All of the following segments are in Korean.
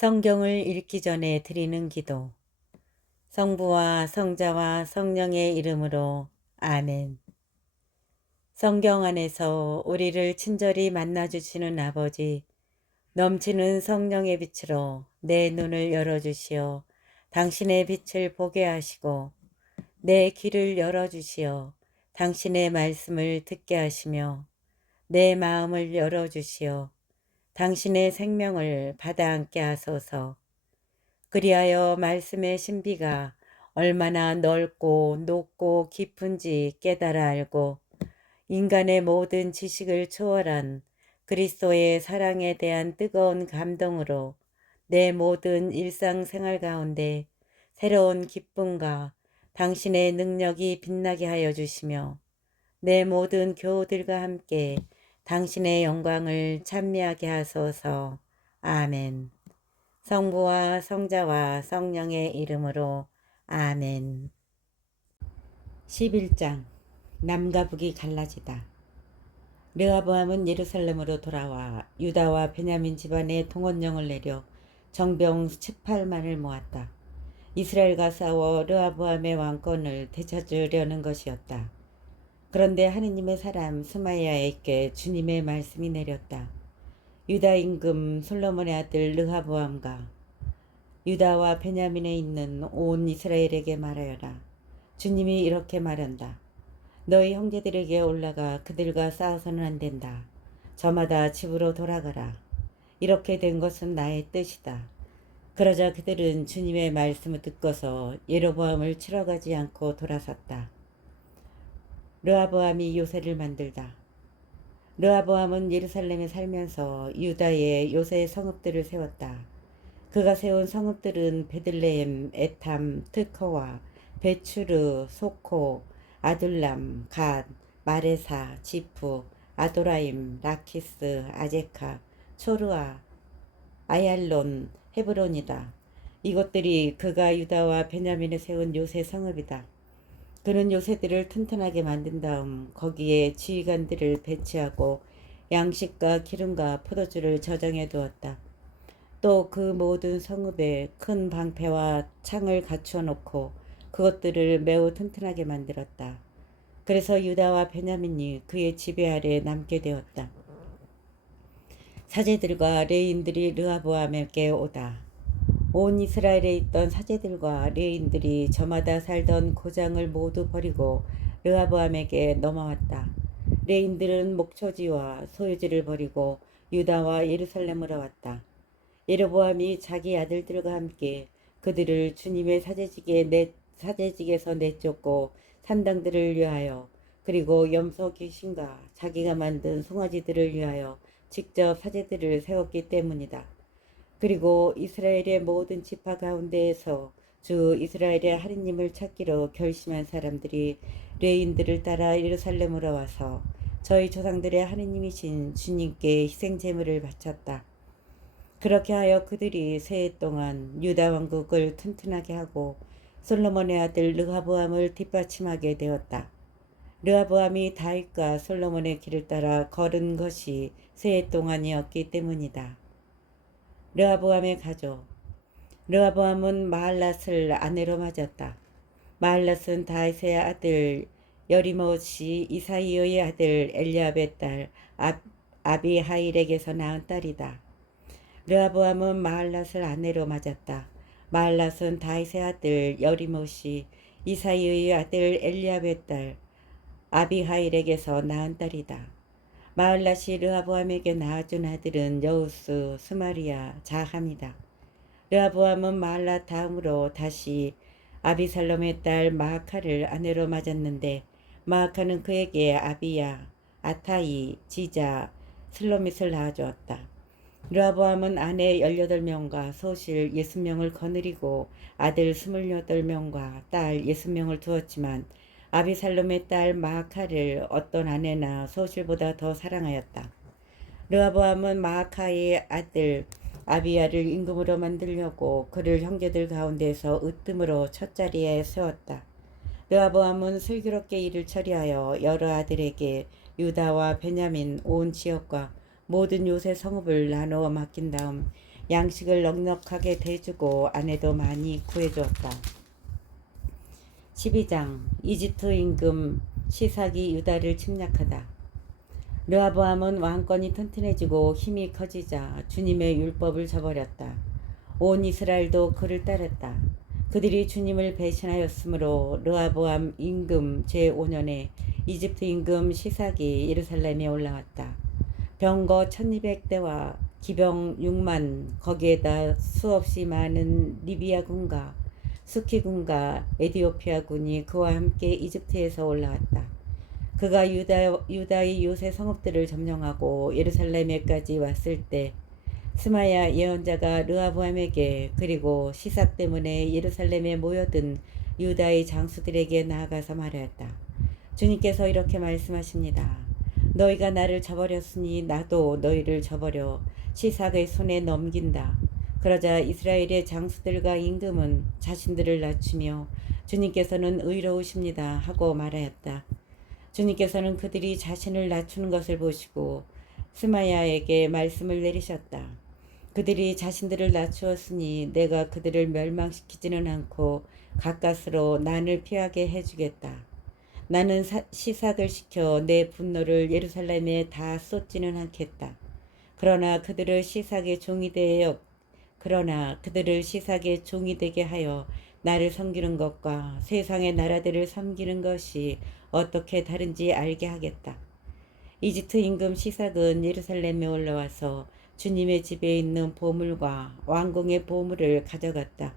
성경을 읽기 전에 드리는 기도. 성부와 성자와 성령의 이름으로 아멘. 성경 안에서 우리를 친절히 만나주시는 아버지, 넘치는 성령의 빛으로 내 눈을 열어주시어 당신의 빛을 보게 하시고 내 귀를 열어주시어 당신의 말씀을 듣게 하시며 내 마음을 열어주시어 당신의 생명을 받아 안게 하소서. 그리하여 말씀의 신비가 얼마나 넓고 높고 깊은지 깨달아 알고 인간의 모든 지식을 초월한 그리스도의 사랑에 대한 뜨거운 감동으로 내 모든 일상생활 가운데 새로운 기쁨과 당신의 능력이 빛나게 하여 주시며 내 모든 교우들과 함께 당신의 영광을 찬미하게 하소서. 아멘. 성부와 성자와 성령의 이름으로 아멘. 11장. 남과 북이 갈라지다. 르호보암은 예루살렘으로 돌아와 유다와 베냐민 집안에 동원령을 내려 정병 18만을 모았다. 이스라엘과 싸워 르호보암의 왕권을 되찾으려는 것이었다. 그런데 하느님의 사람 스마야에게 주님의 말씀이 내렸다. 유다 임금 솔로몬의 아들 르호보암과 유다와 베냐민에 있는 온 이스라엘에게 말하여라. 주님이 이렇게 말한다. 너희 형제들에게 올라가 그들과 싸워서는 안 된다. 저마다 집으로 돌아가라. 이렇게 된 것은 나의 뜻이다. 그러자 그들은 주님의 말씀을 듣고서 예로보암을 치러 가지 않고 돌아섰다. 르호보암이 요새를 만들다. 르호보암은 예루살렘에 살면서 유다의 요새 성읍들을 세웠다. 그가 세운 성읍들은 베들레헴, 에탐, 트커와 베추르, 소코, 아둘람, 갓, 마레사, 지프, 아도라임, 라키스, 아제카, 초르아, 아얄론, 헤브론이다. 이것들이 그가 유다와 베냐민에 세운 요새 성읍이다. 그는 요새들을 튼튼하게 만든 다음 거기에 지휘관들을 배치하고 양식과 기름과 포도주를 저장해 두었다. 또 그 모든 성읍에 큰 방패와 창을 갖추어 놓고 그것들을 매우 튼튼하게 만들었다. 그래서 유다와 베냐민이 그의 지배 아래 남게 되었다. 사제들과 레인들이 르호보암에게 오다. 온 이스라엘에 있던 사제들과 레인들이 저마다 살던 고장을 모두 버리고 르호보암에게 넘어왔다. 레인들은 목초지와 소유지를 버리고 유다와 예루살렘으로 왔다. 예로보암이 자기 아들들과 함께 그들을 주님의 사제직에서 내쫓고 산당들을 위하여 그리고 염소 귀신과 자기가 만든 송아지들을 위하여 직접 사제들을 세웠기 때문이다. 그리고 이스라엘의 모든 지파 가운데에서 주 이스라엘의 하느님을 찾기로 결심한 사람들이 레인들을 따라 예루살렘으로 와서 저희 조상들의 하느님이신 주님께 희생 제물을 바쳤다. 그렇게 하여 그들이 세해 동안 유다 왕국을 튼튼하게 하고 솔로몬의 아들 르호보암을 뒷받침하게 되었다. 르호보암이 다윗과 솔로몬의 길을 따라 걸은 것이 세해 동안이었기 때문이다. 르호보암의 가족. 르호보암은 마할랏을 아내로 맞았다. 마할랏은 다윗의 아들 여리못이 이사이오의 아들 엘리압의 딸 아비하일에게서 낳은 딸이다. 르호보암은 마할랏을 아내로 맞았다. 마할랏은 다윗의 아들 여리못이 이사이의 아들 엘리압의 딸 아비하일에게서 낳은 딸이다. 마할랏이 르호보암에게 낳아준 아들은 여우스, 스마리아, 자함이다. 르호보암은 마할랏 다음으로 다시 아비살롬의 딸 마아카를 아내로 맞았는데 마아카는 그에게 아비야, 아타이, 지자, 슬로밋을 낳아주었다. 르호보암은 아내 18명과 소실 60명을 거느리고 아들 28명과 딸 60명을 두었지만 아비살롬의 딸 마아카를 어떤 아내나 소실보다 더 사랑하였다. 르호보암은 마아카의 아들 아비야를 임금으로 만들려고 그를 형제들 가운데서 으뜸으로 첫자리에 세웠다. 르호보암은 슬기롭게 일을 처리하여 여러 아들에게 유다와 베냐민 온 지역과 모든 요새 성읍을 나누어 맡긴 다음 양식을 넉넉하게 대주고 아내도 많이 구해주었다. 12장 이집트 임금 시삭이 유다를 침략하다. 르호보암은 왕권이 튼튼해지고 힘이 커지자 주님의 율법을 저버렸다. 온 이스라엘도 그를 따랐다. 그들이 주님을 배신하였으므로 르호보암 임금 제5년에 이집트 임금 시삭이 예루살렘에 올라왔다. 병거 1200대와 기병 6만, 거기에다 수없이 많은 리비아 군과 수키 군과 에디오피아 군이 그와 함께 이집트에서 올라왔다. 그가 유다의 요새 성읍들을 점령하고 예루살렘에까지 왔을 때 스마야 예언자가 르호보암에게 그리고 시삭 때문에 예루살렘에 모여든 유다의 장수들에게 나아가서 말하였다. 주님께서 이렇게 말씀하십니다. 너희가 나를 저버렸으니 나도 너희를 저버려 시삭의 손에 넘긴다. 그러자 이스라엘의 장수들과 임금은 자신들을 낮추며 주님께서는 의로우십니다 하고 말하였다. 주님께서는 그들이 자신을 낮추는 것을 보시고 스마야에게 말씀을 내리셨다. 그들이 자신들을 낮추었으니 내가 그들을 멸망시키지는 않고 가까스로 난을 피하게 해주겠다. 나는 시삭을 시켜 내 분노를 예루살렘에 다 쏟지는 않겠다. 그러나 그들을 시삭의 종이 되게 하여 나를 섬기는 것과 세상의 나라들을 섬기는 것이 어떻게 다른지 알게 하겠다. 이집트 임금 시삭은 예루살렘에 올라와서 주님의 집에 있는 보물과 왕궁의 보물을 가져갔다.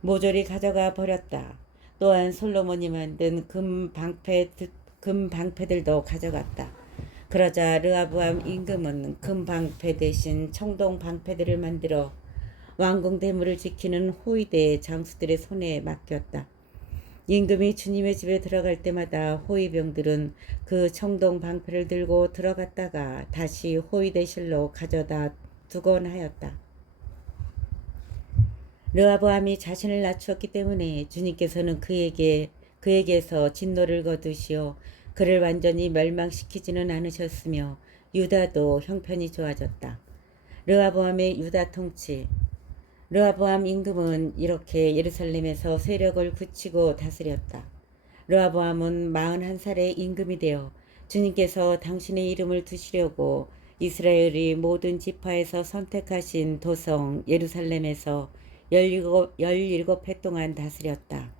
모조리 가져가 버렸다. 또한 솔로몬이 만든 금 방패들도 가져갔다. 그러자 르호보암 임금은 금 방패 대신 청동 방패들을 만들어 왕궁 대문을 지키는 호위대 장수들의 손에 맡겼다. 임금이 주님의 집에 들어갈 때마다 호위병들은 그 청동 방패를 들고 들어갔다가 다시 호위대실로 가져다 두곤 하였다. 르호보암이 자신을 낮추었기 때문에 주님께서는 그에게서 진노를 거두시어 그를 완전히 멸망시키지는 않으셨으며 유다도 형편이 좋아졌다. 르호보암의 유다 통치. 르호보암 임금은 이렇게 예루살렘에서 세력을 굳히고 다스렸다. 르호보암은 41살의 임금이 되어 주님께서 당신의 이름을 두시려고 이스라엘이 모든 지파에서 선택하신 도성 예루살렘에서 17해 동안 다스렸다.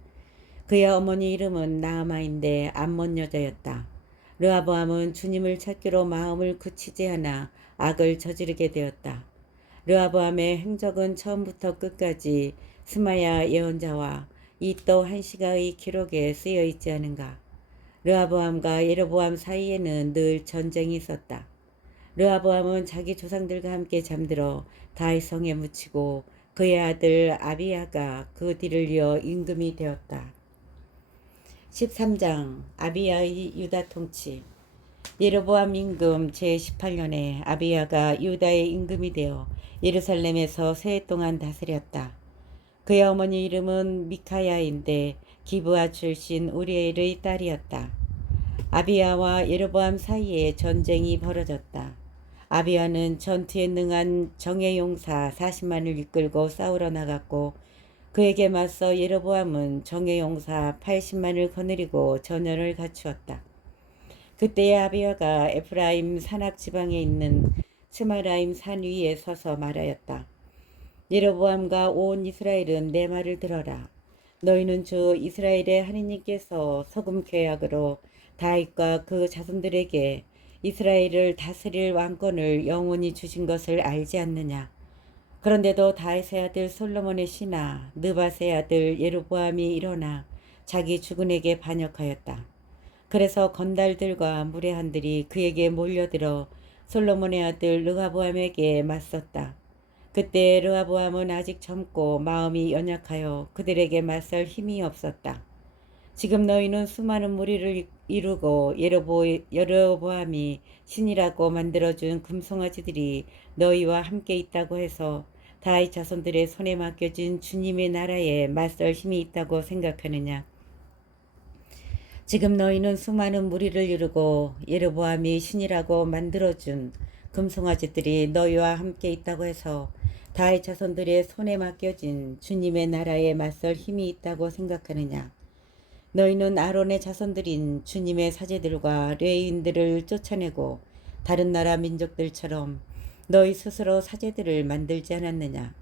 그의 어머니 이름은 나아마인데 암몬 여자였다. 르호보암은 주님을 찾기로 마음을 굳히지 않아 악을 저지르게 되었다. 르호보암의 행적은 처음부터 끝까지 스마야 예언자와 이또 한시가의 기록에 쓰여 있지 않은가. 르호보암과 예로보암 사이에는 늘 전쟁이 있었다. 르호보암은 자기 조상들과 함께 잠들어 다윗성에 묻히고 그의 아들 아비야가 그 뒤를 이어 임금이 되었다. 13장 아비야의 유다 통치. 예로보암 임금 제18년에 아비야가 유다의 임금이 되어 예루살렘에서 세 해 동안 다스렸다. 그의 어머니 이름은 미카야인데 기브아 출신 우리엘의 딸이었다. 아비야와 예로보암 사이에 전쟁이 벌어졌다. 아비야는 전투에 능한 정예용사 40만을 이끌고 싸우러 나갔고 그에게 맞서 예로보암은 정예용사 80만을 거느리고 전열을 갖추었다. 그때의 아비야가 에프라임 산악 지방에 있는 스마라임 산 위에 서서 말하였다. 예로보암과 온 이스라엘은 내 말을 들어라. 너희는 주 이스라엘의 하느님께서 소금 계약으로 다윗과 그 자손들에게 이스라엘을 다스릴 왕권을 영원히 주신 것을 알지 않느냐. 그런데도 다윗의 아들 솔로몬의 신하 느밧의 아들 예로보암이 일어나 자기 주군에게 반역하였다. 그래서 건달들과 무례한들이 그에게 몰려들어 솔로몬의 아들 르호보암에게 맞섰다. 그때 르호보암은 아직 젊고 마음이 연약하여 그들에게 맞설 힘이 없었다. 지금 너희는 수많은 무리를 이루고 여로보암이 신이라고 만들어준 금송아지들이 너희와 함께 있다고 해서 다윗 자손들의 손에 맡겨진 주님의 나라에 맞설 힘이 있다고 생각하느냐. 지금 너희는 수많은 무리를 이루고 여로보암이 신이라고 만들어준 금송아지들이 너희와 함께 있다고 해서 다의 자손들의 손에 맡겨진 주님의 나라에 맞설 힘이 있다고 생각하느냐? 너희는 아론의 자손들인 주님의 사제들과 레위인들을 쫓아내고 다른 나라 민족들처럼 너희 스스로 사제들을 만들지 않았느냐?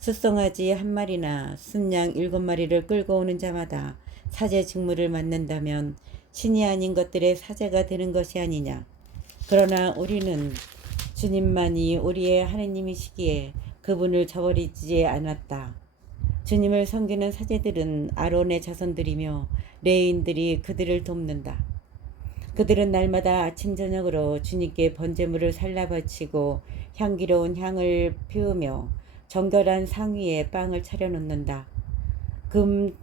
숫송아지 한 마리나 순양 7마리를 끌고 오는 자마다 사제 직무를 맡는다면 신이 아닌 것들의 사제가 되는 것이 아니냐? 그러나 우리는 주님만이 우리의 하느님이시기에 그분을 저버리지 않았다. 주님을 섬기는 사제들은 아론의 자손들이며 레위인들이 그들을 돕는다. 그들은 날마다 아침 저녁으로 주님께 번제물을 살라 바치고 향기로운 향을 피우며 정결한 상위에 빵을 차려놓는다. 금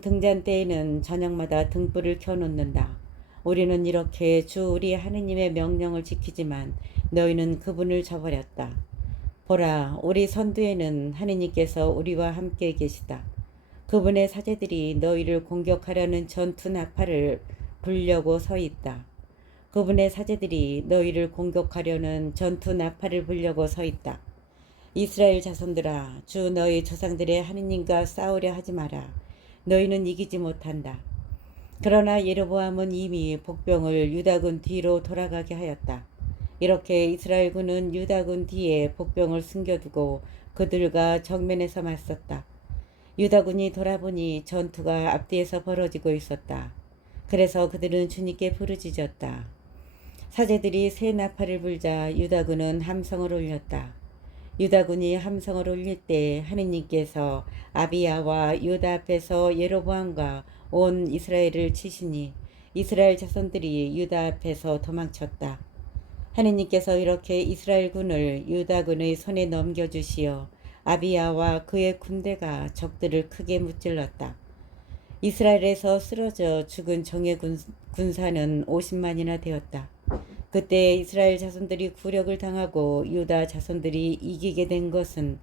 등잔 때에는 저녁마다 등불을 켜놓는다. 우리는 이렇게 주 우리 하느님의 명령을 지키지만 너희는 그분을 저버렸다. 보라, 우리 선두에는 하느님께서 우리와 함께 계시다. 그분의 사제들이 너희를 공격하려는 전투 나팔을 불려고 서 있다. 그분의 사제들이 너희를 공격하려는 전투 나팔을 불려고 서 있다. 이스라엘 자손들아, 주 너희 조상들의 하느님과 싸우려 하지 마라. 너희는 이기지 못한다. 그러나 예로보암은 이미 복병을 유다군 뒤로 돌아가게 하였다. 이렇게 이스라엘군은 유다군 뒤에 복병을 숨겨두고 그들과 정면에서 맞섰다. 유다군이 돌아보니 전투가 앞뒤에서 벌어지고 있었다. 그래서 그들은 주님께 부르짖었다. 사제들이 새 나팔을 불자 유다군은 함성을 올렸다. 유다군이 함성을 올릴 때 하느님께서 아비야와 유다 앞에서 예로보암과 온 이스라엘을 치시니 이스라엘 자손들이 유다 앞에서 도망쳤다. 하느님께서 이렇게 이스라엘군을 유다군의 손에 넘겨주시어 아비야와 그의 군대가 적들을 크게 무찔렀다. 이스라엘에서 쓰러져 죽은 정예 군사는 50만이나 되었다. 그때 이스라엘 자손들이 굴욕을 당하고 유다 자손들이 이기게 된 것은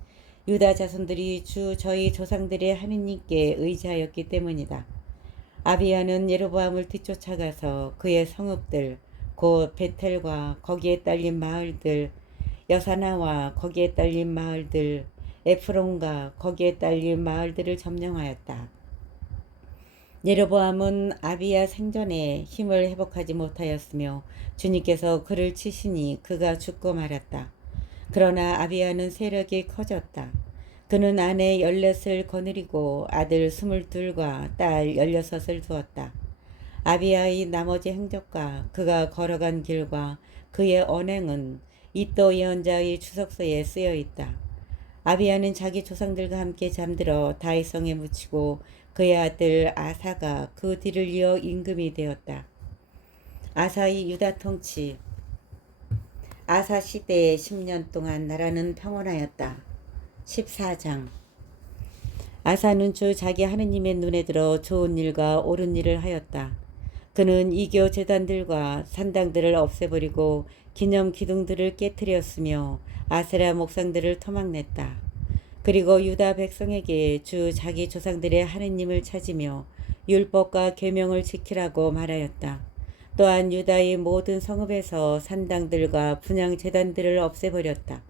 유다 자손들이 주 저희 조상들의 하느님께 의지하였기 때문이다. 아비야는 예로보암을 뒤쫓아가서 그의 성읍들 곧 베텔과 거기에 딸린 마을들, 여사나와 거기에 딸린 마을들, 에프론과 거기에 딸린 마을들을 점령하였다. 예로보암은 아비야 생전에 힘을 회복하지 못하였으며 주님께서 그를 치시니 그가 죽고 말았다. 그러나 아비야는 세력이 커졌다. 그는 아내 16을 거느리고 아들 22과 딸 16을 두었다. 아비야의 나머지 행적과 그가 걸어간 길과 그의 언행은 이도 예언자의 주석서에 쓰여 있다. 아비야는 자기 조상들과 함께 잠들어 다윗성에 묻히고 그의 아들 아사가 그 뒤를 이어 임금이 되었다. 아사의 유다 통치. 아사 시대에 10년 동안 나라는 평온하였다. 14장. 아사는 주 자기 하느님의 눈에 들어 좋은 일과 옳은 일을 하였다. 그는 이교 제단들과 산당들을 없애버리고 기념 기둥들을 깨뜨렸으며 아세라 목상들을 토막냈다. 그리고 유다 백성에게 주 자기 조상들의 하느님을 찾으며 율법과 계명을 지키라고 말하였다. 또한 유다의 모든 성읍에서 산당들과 분향 제단들을 없애버렸다.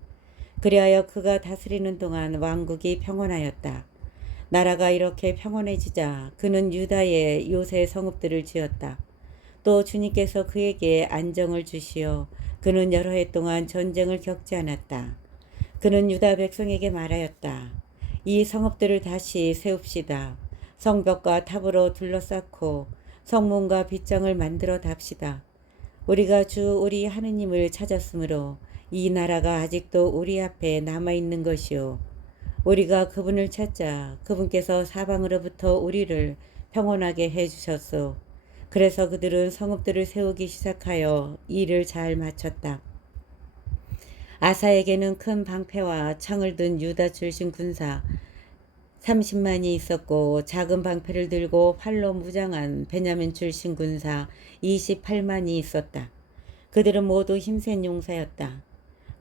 그리하여 그가 다스리는 동안 왕국이 평온하였다. 나라가 이렇게 평온해지자 그는 유다에 요새 성읍들을 지었다. 또 주님께서 그에게 안정을 주시어 그는 여러 해 동안 전쟁을 겪지 않았다. 그는 유다 백성에게 말하였다. 이 성읍들을 다시 세웁시다. 성벽과 탑으로 둘러싸고 성문과 빗장을 만들어 답시다. 우리가 주 우리 하느님을 찾았으므로 이 나라가 아직도 우리 앞에 남아있는 것이요. 우리가 그분을 찾자 그분께서 사방으로부터 우리를 평온하게 해주셨소. 그래서 그들은 성읍들을 세우기 시작하여 일을 잘 마쳤다. 아사에게는 큰 방패와 창을 든 유다 출신 군사 30만이 있었고 작은 방패를 들고 활로 무장한 베냐민 출신 군사 28만이 있었다. 그들은 모두 힘센 용사였다.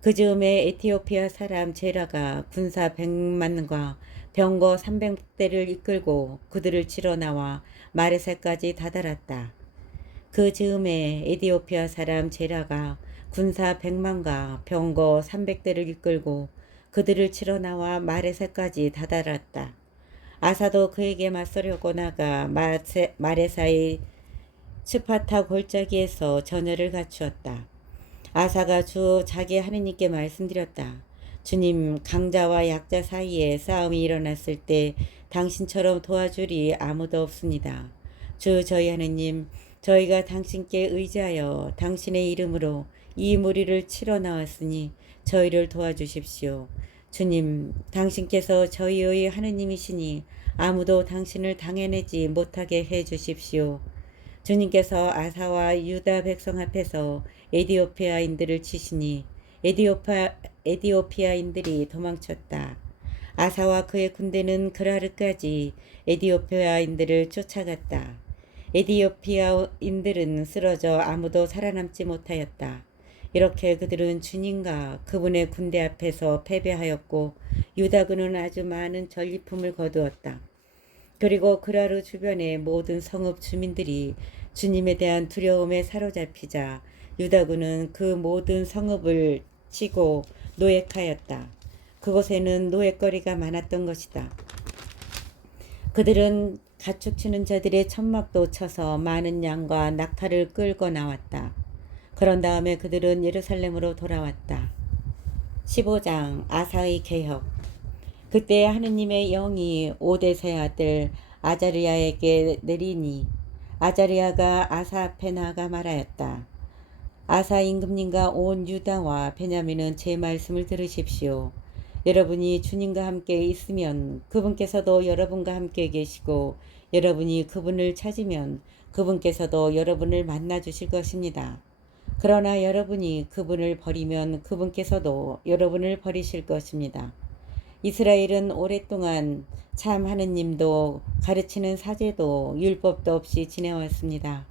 그 즈음에 에티오피아 사람 제라가 군사 100만과 병거 300대를 이끌고 그들을 치러 나와 마레사까지 다다랐다. 그 즈음에 에티오피아 사람 제라가 군사 100만과 병거 300대를 이끌고 그들을 치러 나와 마레사까지 다다랐다. 아사도 그에게 맞서려고 나가 마레사의 스파타 골짜기에서 전열을 갖추었다. 아사가 주 자기 하느님께 말씀드렸다. 주님, 강자와 약자 사이에 싸움이 일어났을 때 당신처럼 도와줄이 아무도 없습니다. 주 저희 하느님, 저희가 당신께 의지하여 당신의 이름으로 이 무리를 치러 나왔으니 저희를 도와주십시오. 주님, 당신께서 저희의 하느님이시니 아무도 당신을 당해내지 못하게 해 주십시오. 주님께서 아사와 유다 백성 앞에서 에디오피아인들을 치시니 에디오피아인들이 도망쳤다. 아사와 그의 군대는 그라르까지 에디오피아인들을 쫓아갔다. 에디오피아인들은 쓰러져 아무도 살아남지 못하였다. 이렇게 그들은 주님과 그분의 군대 앞에서 패배하였고 유다군은 아주 많은 전리품을 거두었다. 그리고 그라르 주변의 모든 성읍 주민들이 주님에 대한 두려움에 사로잡히자 유다군은 그 모든 성읍을 치고 노획하였다. 그곳에는 노획거리가 많았던 것이다. 그들은 가축치는 자들의 천막도 쳐서 많은 양과 낙타를 끌고 나왔다. 그런 다음에 그들은 예루살렘으로 돌아왔다. 15장 아사의 개혁. 그때 하느님의 영이 오데세의 아들 아자리야에게 내리니 아자리야가 아사 앞에 나가 말하였다. 아사 임금님과 온 유다와 베냐민은 제 말씀을 들으십시오. 여러분이 주님과 함께 있으면 그분께서도 여러분과 함께 계시고 여러분이 그분을 찾으면 그분께서도 여러분을 만나 주실 것입니다. 그러나 여러분이 그분을 버리면 그분께서도 여러분을 버리실 것입니다. 이스라엘은 오랫동안 참 하느님도 가르치는 사제도 율법도 없이 지내왔습니다.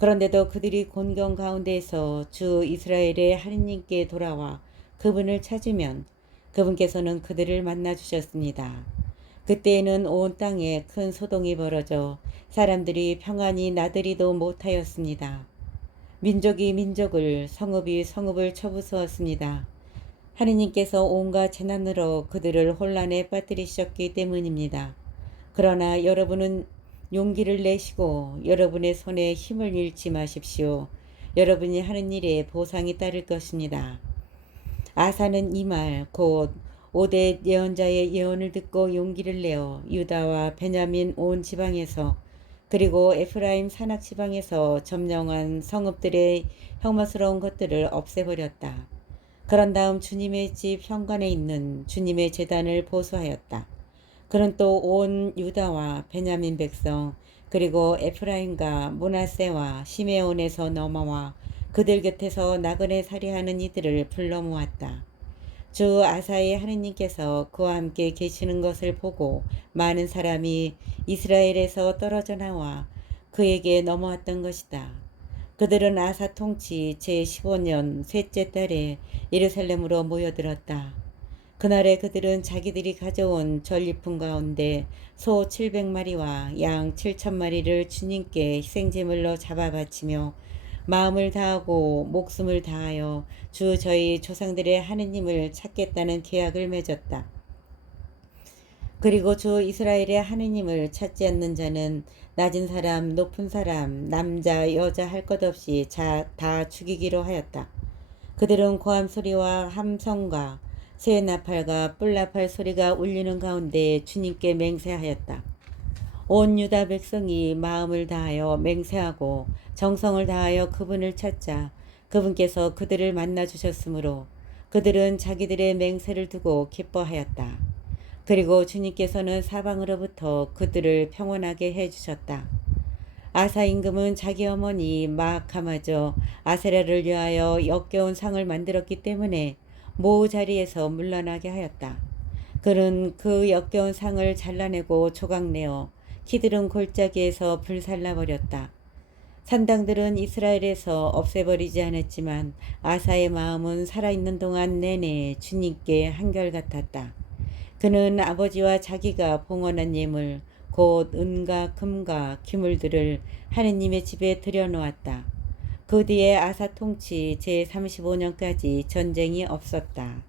그런데도 그들이 곤경 가운데에서 주 이스라엘의 하느님께 돌아와 그분을 찾으면 그분께서는 그들을 만나 주셨습니다. 그때에는 온 땅에 큰 소동이 벌어져 사람들이 평안히 나들이도 못하였습니다. 민족이 민족을, 성읍이 성읍을 쳐부수었습니다. 하느님께서 온갖 재난으로 그들을 혼란에 빠뜨리셨기 때문입니다. 그러나 여러분은 용기를 내시고 여러분의 손에 힘을 잃지 마십시오. 여러분이 하는 일에 보상이 따를 것입니다. 아사는 이 말 곧 오뎃 예언자의 예언을 듣고 용기를 내어 유다와 베냐민 온 지방에서 그리고 에프라임 산악 지방에서 점령한 성읍들의 혐오스러운 것들을 없애버렸다. 그런 다음 주님의 집 현관에 있는 주님의 제단을 보수하였다. 그는 또 온 유다와 베냐민 백성 그리고 에프라임과 므낫세와 시메온에서 넘어와 그들 곁에서 나그네 살이하는 이들을 불러 모았다. 주 아사의 하느님께서 그와 함께 계시는 것을 보고 많은 사람이 이스라엘에서 떨어져 나와 그에게 넘어왔던 것이다. 그들은 아사 통치 제15년 셋째 달에 예루살렘으로 모여들었다. 그날에 그들은 자기들이 가져온 전리품 가운데 소 700마리와 양 7,000마리를 주님께 희생제물로 잡아 바치며 마음을 다하고 목숨을 다하여 주 저희 조상들의 하느님을 찾겠다는 계약을 맺었다. 그리고 주 이스라엘의 하느님을 찾지 않는 자는 낮은 사람, 높은 사람, 남자, 여자 할 것 없이 다 죽이기로 하였다. 그들은 고함 소리와 함성과 새 나팔과 뿔나팔 소리가 울리는 가운데 주님께 맹세하였다. 온 유다 백성이 마음을 다하여 맹세하고 정성을 다하여 그분을 찾자 그분께서 그들을 만나 주셨으므로 그들은 자기들의 맹세를 두고 기뻐하였다. 그리고 주님께서는 사방으로부터 그들을 평온하게 해주셨다. 아사 임금은 자기 어머니 마아카마저 아세라를 위하여 역겨운 상을 만들었기 때문에 모 자리에서 물러나게 하였다. 그는 그 역겨운 상을 잘라내고 조각내어 키드론 골짜기에서 불살라버렸다. 산당들은 이스라엘에서 없애버리지 않았지만 아사의 마음은 살아있는 동안 내내 주님께 한결같았다. 그는 아버지와 자기가 봉헌한 예물 곧 은과 금과 기물들을 하느님의 집에 들여놓았다. 그 뒤에 아사 통치 제35년까지 전쟁이 없었다.